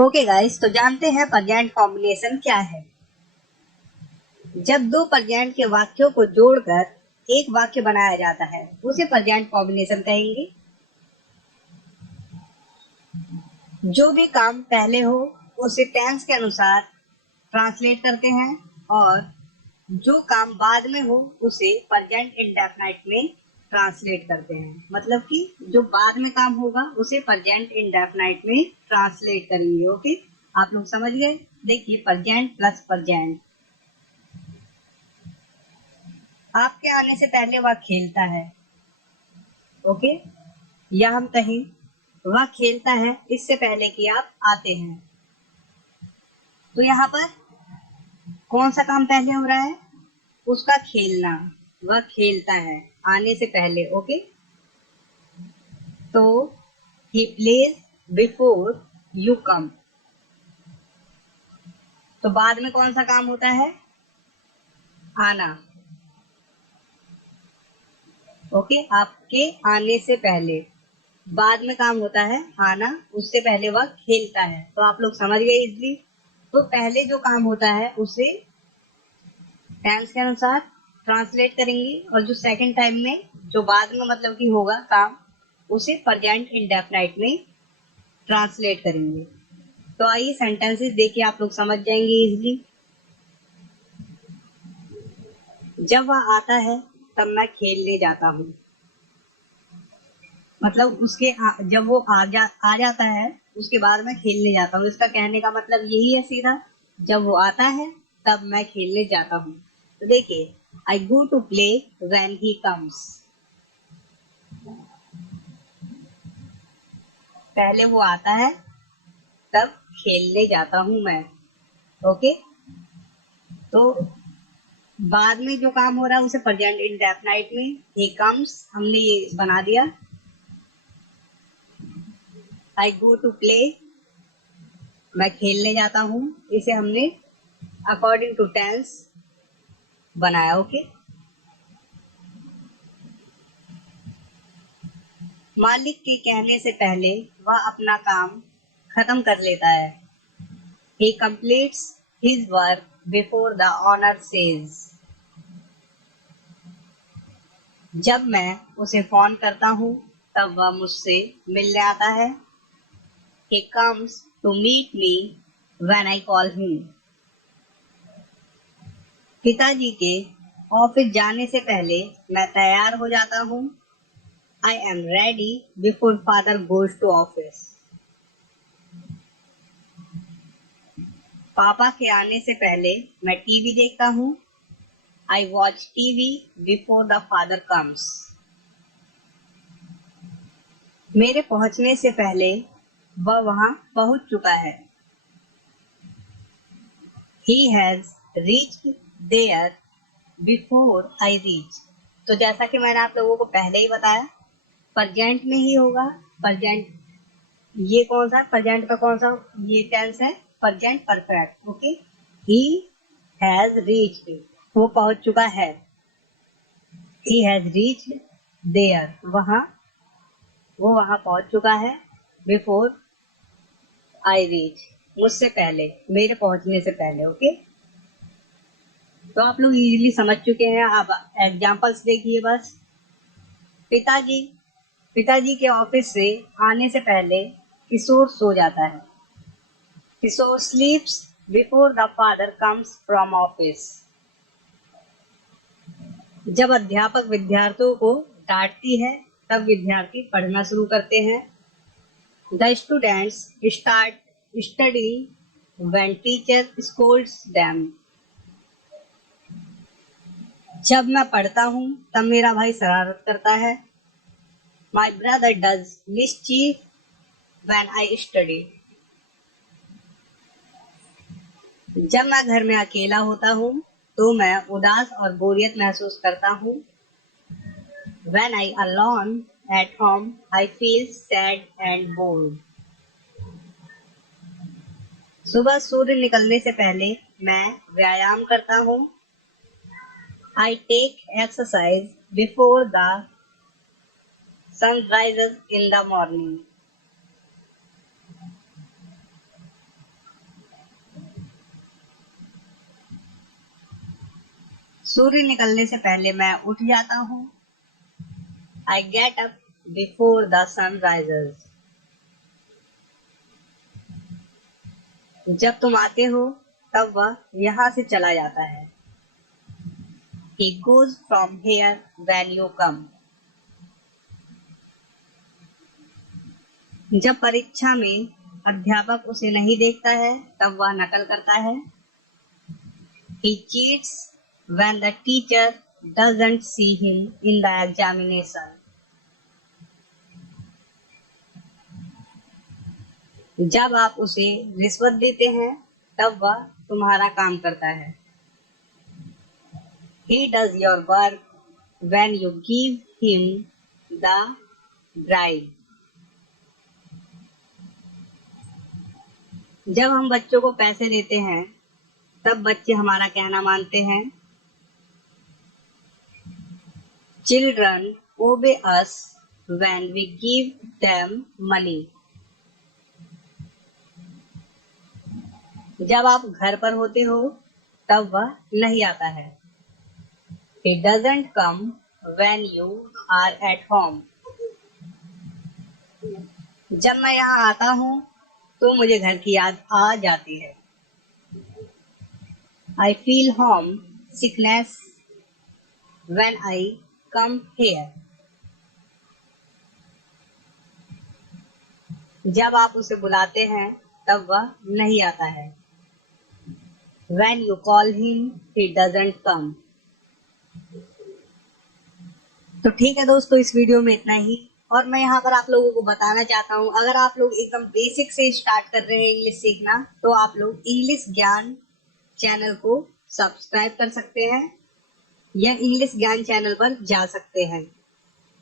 Okay guys, तो जानते हैं पर्यायन कॉम्बिनेशन क्या है। जब दो पर्यायन के वाक्यों को जोड़कर एक वाक्य बनाया जाता है उसे पर्यायन कॉम्बिनेशन कहेंगे। जो भी काम पहले हो उसे टेंस के अनुसार ट्रांसलेट करते हैं और जो काम बाद में हो उसे प्रेजेंट इंडेफिनाइट में ट्रांसलेट करते हैं। मतलब कि जो बाद में काम होगा उसे प्रेजेंट इंडेफिनाइट में ट्रांसलेट करेंगे। ओके, आप लोग समझ गए। देखिए, प्रेजेंट प्लस प्रेजेंट। आपके आने से पहले वह खेलता है। ओके, या हम कहें वह खेलता है इससे पहले कि आप आते हैं। तो यहाँ पर कौन सा काम पहले हो रहा है? उसका खेलना। वह खेलता है आने से पहले। ओके, तो he plays before you come। तो बाद में कौन सा काम होता है? आना। ओके, आपके आने से पहले बाद में काम होता है आना, उससे पहले वह खेलता है। तो आप लोग समझ गए इजली। तो पहले जो काम होता है उसे टेंस के अनुसार ट्रांसलेट करेंगे और जो सेकंड टाइम में जो बाद में मतलब कि होगा काम उसे प्रेजेंट इंडेफिनाइट में ट्रांसलेट करेंगे। तो आइए सेंटेंसेस देखिए, आप लोग समझ जाएंगे इजली। जब वह आता है तब मैं खेलने जाता हूँ। मतलब जब वो आ जाता है उसके बाद मैं खेलने जाता हूँ। इसका कहने का मतलब यही है सीधा, जब वो आता है तब मैं खेलने जाता हूँ। तो देखिए, I go to play when he comes. पहले वो आता है तब खेलने जाता हूँ मैं। ओके, तो बाद में जो काम हो रहा है उसे प्रेजेंट इंडेफिनाइट में ही कम्स हमने ये बना दिया। आई गो टू प्ले, मैं खेलने जाता हूँ, इसे हमने अकॉर्डिंग टू टेंस बनाया। ओके, मालिक के कहने से पहले वह अपना काम खत्म कर लेता है। He completes his work before the owner says। जब मैं उसे फोन करता हूँ तब वह मुझसे मिलने आता है। He comes to meet me when I call him। पिताजी के ऑफिस जाने से पहले मैं तैयार हो जाता हूँ। I am ready before father goes to office। पापा के आने से पहले मैं टीवी देखता हूँ। I watch TV before the father comes। मेरे पहुंचने से पहले वह वहां पहुंच चुका है। He has reached there before I reach। तो जैसा कि मैंने आप लोगों को पहले ही बताया, प्रेजेंट में ही होगा। प्रेजेंट ये कौन सा प्रेजेंट का कौन सा ये टेंस है? Present perfect. Okay, he has reached, वो पहुंच चुका है। ही हैज रीच्ड देयर, वो वहां पहुंच चुका है। बिफोर आई रीच, मुझसे पहले, मेरे पहुंचने से पहले। ओके, तो आप लोग इजीली समझ चुके हैं। अब एग्जांपल्स देखिए बस। पिताजी पिताजी के ऑफिस से आने से पहले किशोर सो जाता है। किशोर sleeps before the father comes from office. जब अध्यापक विद्यार्थियों को डांटती है तब विद्यार्थी पढ़ना शुरू करते हैं। The students start studying when teacher Scholz them. जब मैं पढ़ता हूँ तब मेरा भाई शरारत करता है। My brother does mischief when I study. जब मैं घर में अकेला होता हूँ तो मैं उदास और बोरियत महसूस करता हूँ। When I alone at home, I feel sad and bored। सुबह सूर्य निकलने से पहले मैं व्यायाम करता हूँ। I take exercise before the sun rises in the morning। सूर्य निकलने से पहले मैं उठ जाता हूँ। I get up before the sun rises. जब तुम आते हो तब वह यहाँ से चला जाता है। He goes from here when you come. जब परीक्षा में अध्यापक उसे नहीं देखता है तब वह नकल करता है। He cheats when the teacher doesn't see him in the examination. जब आप उसे रिश्वत देते हैं तब वह तुम्हारा काम करता है। He does your work when you give him the bribe. जब हम बच्चों को पैसे देते हैं तब बच्चे हमारा कहना मानते हैं। Children obey us when we give them money. जब आप घर पर होते हो तब वह नहीं आता है। He doesn't come when you are at home. जब मैं यहाँ आता हूँ तो मुझे घर की याद आ जाती है। I feel home sickness when I come here. जब आप उसे बुलाते हैं तब वह नहीं आता है। When you call him, he doesn't come. तो ठीक है दोस्तों, इस वीडियो में इतना ही। और मैं यहाँ पर आप लोगों को बताना चाहता हूँ, अगर आप लोग एकदम बेसिक से स्टार्ट कर रहे हैं इंग्लिश सीखना, तो आप लोग इंग्लिश ज्ञान चैनल को सब्सक्राइब कर सकते हैं या इंग्लिश ज्ञान चैनल पर जा सकते हैं,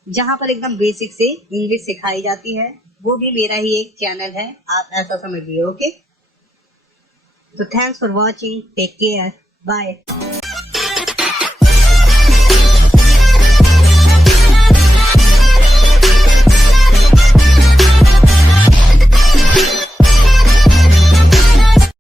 जहाँ पर एकदम बेसिक से इंग्लिश सिखाई जाती है। वो भी मेरा ही एक चैनल है, आप ऐसा समझिए। ओके, तो thanks for watching, take care, bye.